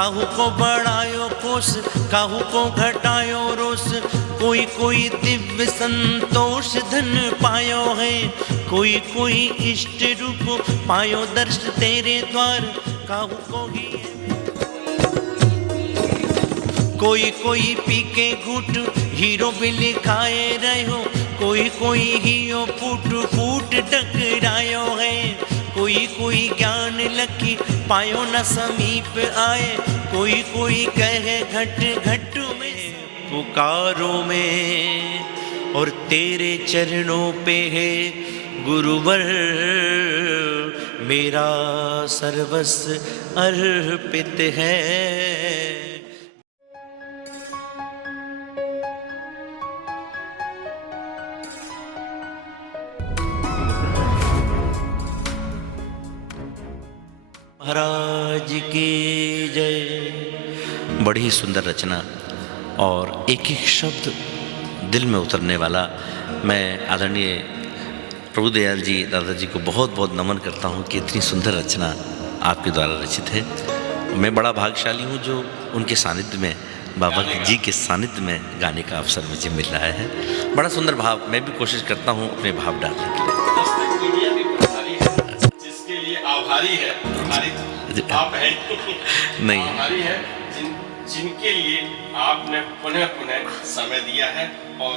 काहू को बढ़ायो कोस, काहू को घटायो रोस। कोई कोई दिव्य संतोष धन पायो है, कोई कोई इष्ट रूप पायो दर्श तेरे द्वार। काहू को ही कोई कोई पी के घूट हीरो भी लिखाए रहो, कोई कोई हियो फूट फूट टकरायो है। कोई कोई ज्ञान लकी पायो न समीप आए, कोई कोई कहे घट घट में पुकारो में। और तेरे चरणों पे है गुरुवर मेरा सर्वस्व अर्पित है। महाराज की जय। बड़ी ही सुंदर रचना और एक एक शब्द दिल में उतरने वाला। मैं आदरणीय प्रभुदयाल जी दादाजी को बहुत बहुत नमन करता हूँ कि इतनी सुंदर रचना आपके द्वारा रचित है। मैं बड़ा भाग्यशाली हूँ जो उनके सानिध्य में, बाबा जी के सानिध्य में गाने का अवसर मुझे मिल रहा है। बड़ा सुंदर भाव, मैं भी कोशिश करता हूँ अपने भाव डालने के लिए। आभारी है, आप हैं नहीं, आभारी है जिनके लिए आपने पुनः पुनः समय दिया है। और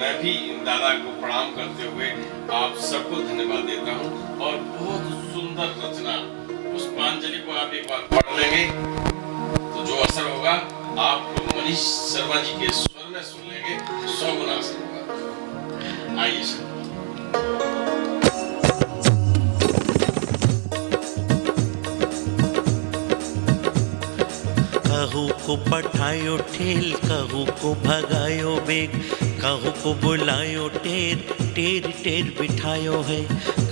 मैं भी दादा को प्रणाम करते हुए आप सबको धन्यवाद देता हूँ। और बहुत सुंदर रचना पुष्पांजलि को आप एक बार पढ़ लेंगे तो जो असर होगा आप मनीष शर्मा जी के स्वर में सुन लेंगे, 100 गुना असर होगा। आइए सर। कहू को पठायो ठेल, कहू को भगायो बेग, कहू को बुलायो टेर टेर टेर बिठायो है।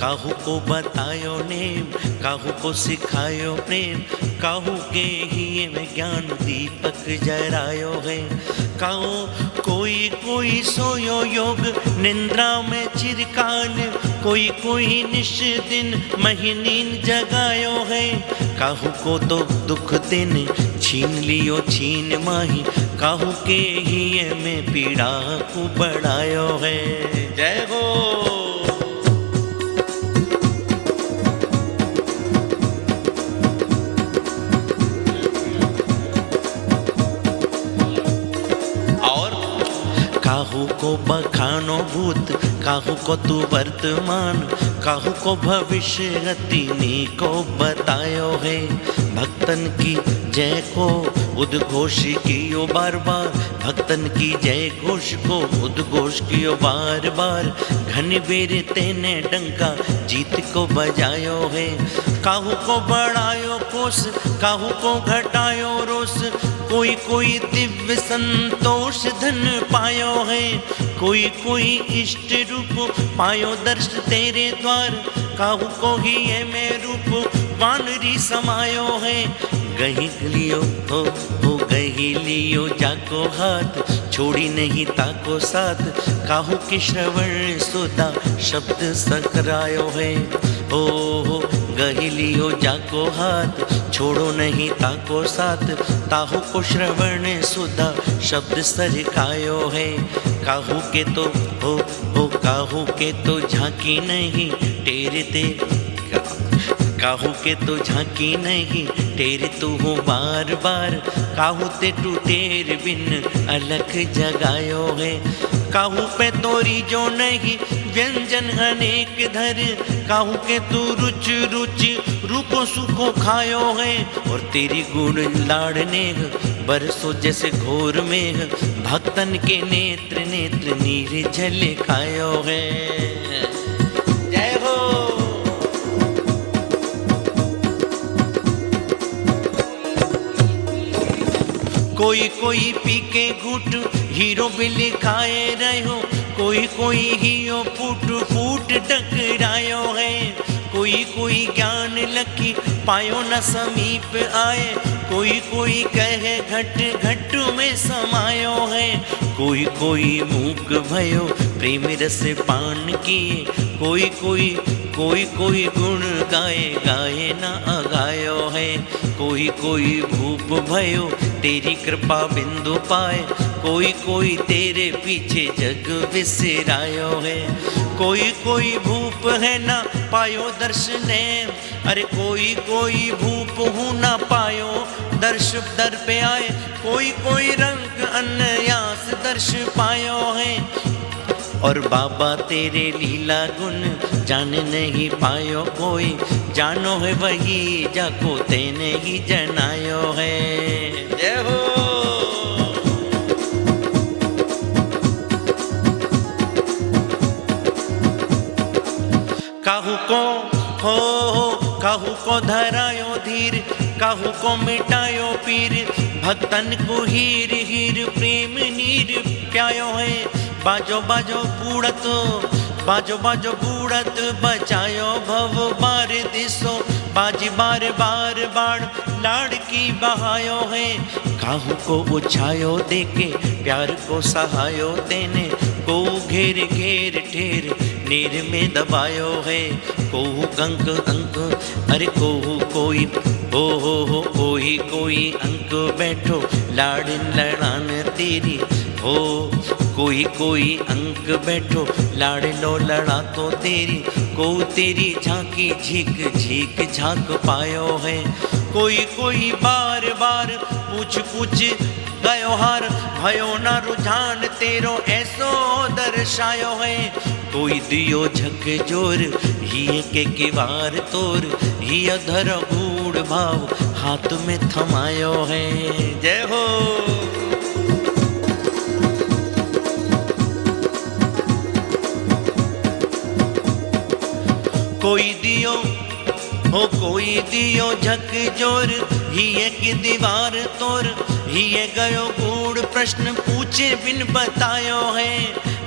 कहू को बतायो नेम, कहू को सिखायो प्रेम, कहू के ही में ज्ञान दीपक जरायो है। कहू कोई कोई सोयो योग निंद्रा में चिरकाल, कोई कोई निश दिन महीनीन जगायो है। कहू को तो दुख दिन छीन लियो छीन माही, कहू के ही में पीड़ा को बढ़ायो है। जय हो। और काहू को बखानो भूत, काहू को तू वर्तमान, काहू को भविष्य अतिनी को बतायो है। भक्तन की जय को उद्घोष कियो बार बार, भक्तन की जय घोष को उद्घोष कियो बार बार। घन बेर तेने डंका जीत को बजायो है। काहू को बढ़ायो कोस, काहू को घटायो रोस। कोई कोई दिव्य संतोष धन पायो है, कोई कोई इष्ट रूप पायो दर्श तेरे द्वार। काहू को ही ये में रूप वानरी समायो है। गही लियो हो गही लियो जाको हाथ, छोड़ी नहीं ताको साथ। काहू के श्रवण सुधा शब्द सकरायो है। हो गही लियो जाको हाथ, छोड़ो नहीं ताको साथ। ताहू को श्रवण सुधा शब्द सरकायो है। काहू के तो हो काहू के तो झांकी नहीं टेरते, काहू के तो झांकी नहीं टेर तू हो बार बार। काहू ते तू टेर बिन अलग जगायो है। काहू पे तोरी जो नहीं व्यंजन अनेक धर, काहू के तू रुच रुच रूपो सुखो खायो है। और तेरी गुण लाड़ने बरसो जैसे घोर मेघ, भक्तन के नेत्र नेत्र नीर झले खायो है। जय हो। कोई कोई पी के घूट हीरो भी लिखाए रहो, कोई कोई हियो फूट फूट टकरायो है। कोई कोई ज्ञान लकी पायो न समीप आए, कोई कोई कहे घट घट में समायो है। कोई कोई कोई मूक भयो प्रेम रस पान किए, कोई कोई गुण गाए गाए ना अगायो है। कोई कोई भूप भयो तेरी कृपा बिंदु पाए, कोई तेरे पीछे जग विसरायो है। कोई भूप है ना पायो दर्शने, अरे कोई भूप हूँ ना पायो दर्श दर पे आए। कोई रंग अन्यास दर्श पायो है, और बाबा तेरे लीला गुण जान नहीं पायो कोई, जानो है वही जाको तेने ही जनायो है। जय हो। काहू को काहू को धरायो धीर, काहू को मिटायो पीर, भक्तन को हीर हीर प्रेम नीर प्यायो है। बाजो बूढ़त बचायो भव बार दिसो, बाजी बार बाण लाड़की बहायो है। काहू को उछायो देके प्यार को सहायो तेने, को घेर ठेर नीर में दबायो है। कोहू कंक अंक, अरे कोहू कोई हो कोई अंक बैठो लाड़िन लड़ान तेरी हो। कोई अंक बैठो लाड़ लो लड़ा तो तेरी, को तेरी झांकी झीक झांक पायो है। कोई बार पूछ गयो हार, भयो ना रुझान तेरो ऐसो दर्शायो है। कोई दियो झक जोर ही के किवार तोर, ही अधर गूढ़ भाव हाथ में थमायो है। जय हो। कोई दियो झक जोर, ही एक दीवार तोर, ही गयो गूढ़ प्रश्न पूछे बिन बतायो है।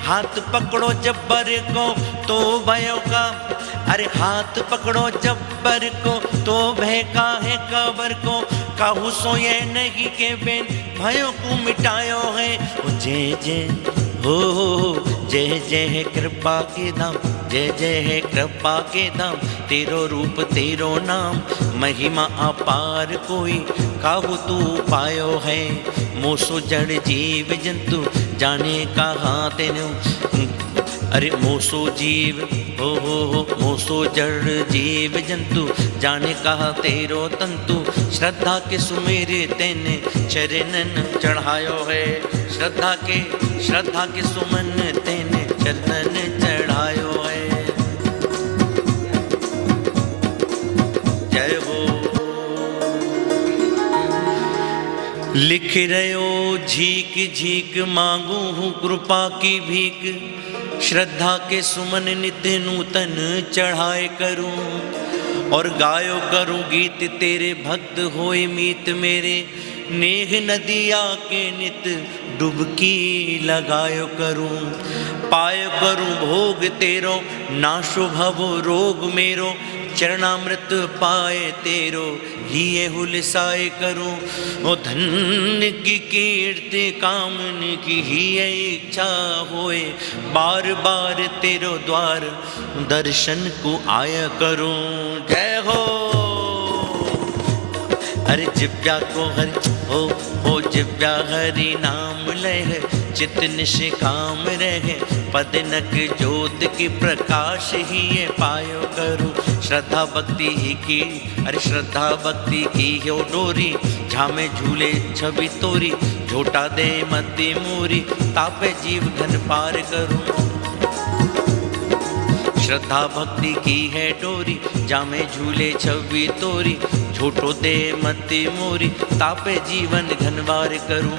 हाथ पकड़ो जब्बर को तो भयो का, अरे हाथ पकड़ो जब्बर को तो भय का है कबर को। काहू सो ये नहीं के बेन भयो को मिटायो है। जय हो जय है कृपा के धाम, जय है कृपा के धाम। तेरो रूप तेरो नाम महिमा अपार, कोई काहू तू पायो है। मोसो जड़ जीव जंतु जाने कहाँ तेनु, अरे मोसो जीव हो मोसो जड़ जीव जंतु जाने कहा तेरो तंतु। श्रद्धा के सुमेरे तेने चरणन चढ़ायो है, श्रद्धा के सुमन तेने चरणन चढ़ायो है। जय हो। लिख रयो झीक मांगू हूँ कृपा की भीख, श्रद्धा के सुमन नित्य नूतन चढ़ाए करूं। और गायो करूं गीत तेरे भक्त होए मीत मेरे, नेह नदिया के नित डुबकी लगायो करूं। पायो करूं भोग तेरो नाशो भव रोग मेरो, चरणामृत पाए तेरो हिये हुलसाए करूं। ओ धन्य की कीर्ति कामन की हिये इच्छा होए, बार बार तेरो द्वार दर्शन को आया करूं। जय हो। अरे जिव्या को हरि हो जिव्या हरि नाम लह, चित निष्काम रहे पदनक ज्योत की प्रकाश ही ये पायो करूं। श्रद्धा भक्ति ही की, अरे श्रद्धा भक्ति की हो डोरी, झामे झूले छवि तोरी, झोटा दे मध्य मोरी, तापे जीव घन पार करूं। श्रद्धा भक्ति की है डोरी, जामे झूले छवि तोरी, झोटो दे मति मोरी, तापे जीवन घनवार करूं।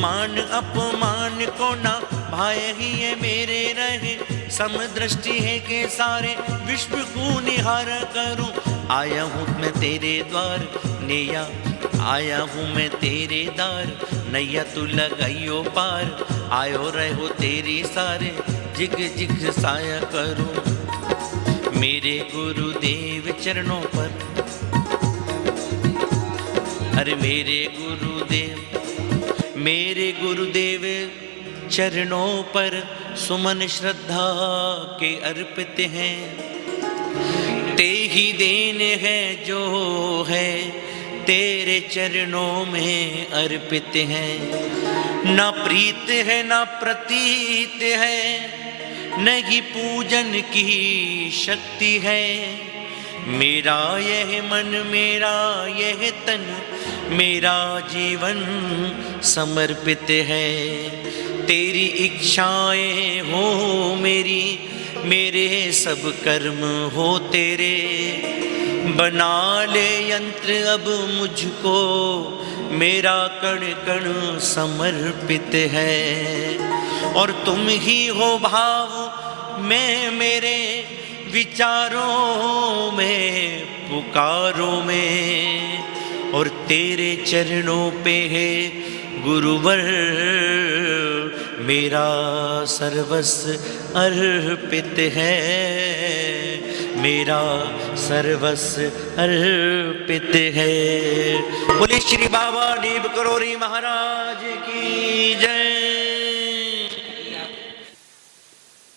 मान अपमान को ना भाय ही ये मेरे रहे, समदृष्टि है के सारे विश्व को निहार करूं। आया हूँ मैं तेरे द्वार नैया, आया हूँ मैं तेरे दार, नैया तू लगाइयो पार, आयो रहो तेरी सारे जिग जिग साया करूं। मेरे गुरुदेव चरणों पर, अरे मेरे गुरुदेव चरणों पर सुमन श्रद्धा के अर्पित हैं। ते ही देन है जो है तेरे चरणों में अर्पित हैं। ना प्रीत है ना प्रतीत है, नहीं पूजन की शक्ति है। मेरा यह मन मेरा यह तन मेरा जीवन समर्पित है। तेरी इच्छाएं हो मेरी, मेरे सब कर्म हो तेरे। बना ले यंत्र अब मुझको, मेरा कण कण समर्पित है। और तुम ही हो भाव मैं मेरे विचारों में पुकारों में। और तेरे चरणों पे है गुरुवर मेरा सर्वस्व अर्पित है। मेरा सर्वस्व अर्पित है। बोले श्री बाबा नीम करोरी महाराज की जय।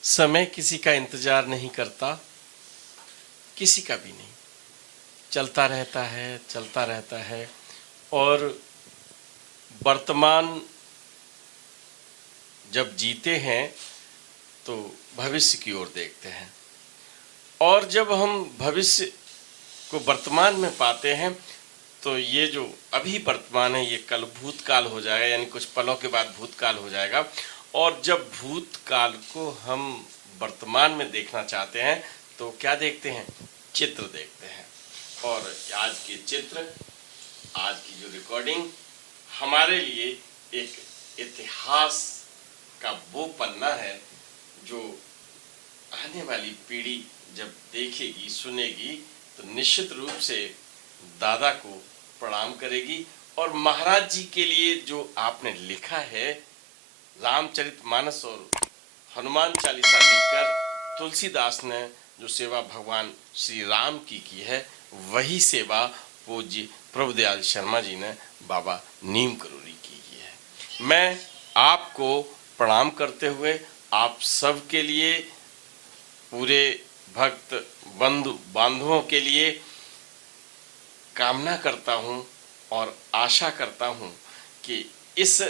समय किसी का इंतजार नहीं करता, किसी का भी नहीं, चलता रहता है। और वर्तमान जब जीते हैं तो भविष्य की ओर देखते हैं, और जब हम भविष्य को वर्तमान में पाते हैं तो ये जो अभी वर्तमान है ये कल भूतकाल हो जाएगा, यानी कुछ पलों के बाद भूतकाल हो जाएगा। और जब भूतकाल को हम वर्तमान में देखना चाहते हैं तो क्या देखते हैं? चित्र देखते हैं। और आज के चित्र, आज की जो रिकॉर्डिंग हमारे लिए एक इतिहास का वो पन्ना है जो आने वाली पीढ़ी जब देखेगी सुनेगी तो निश्चित रूप से दादा को प्रणाम करेगी। और महाराज जी के लिए जो आपने लिखा है, रामचरितमानस और हनुमान चालीसा लिखकर तुलसीदास ने जो सेवा भगवान श्री राम की है, वही सेवा पूज्य प्रभुदयाल शर्मा जी ने बाबा नीम करोरी की है। मैं आपको प्रणाम करते हुए आप सब के लिए, पूरे भक्त बंधु बांधवों के लिए कामना करता हूँ और आशा करता हूँ कि इस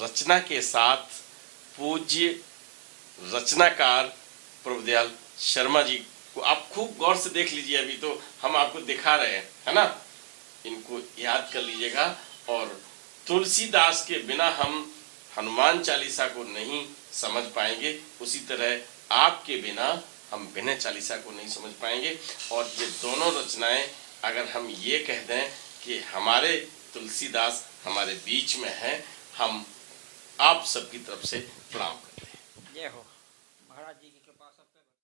रचना के साथ पूज्य रचनाकार प्रभुदयाल शर्मा जी को आप खूब गौर से देख लीजिए। अभी तो हम आपको दिखा रहे हैं, है ना? इनको याद कर लीजिएगा। और तुलसीदास के बिना हम हनुमान चालीसा को नहीं समझ पाएंगे, उसी तरह आपके बिना हम विनय चालीसा को नहीं समझ पाएंगे। और ये दोनों रचनाएं अगर हम ये कह दें कि हमारे तुलसीदास हमारे बीच में हैं, हम आप सबकी तरफ से प्रणाम करते हैं। जय हो महाराज जी की कृपा सब पे।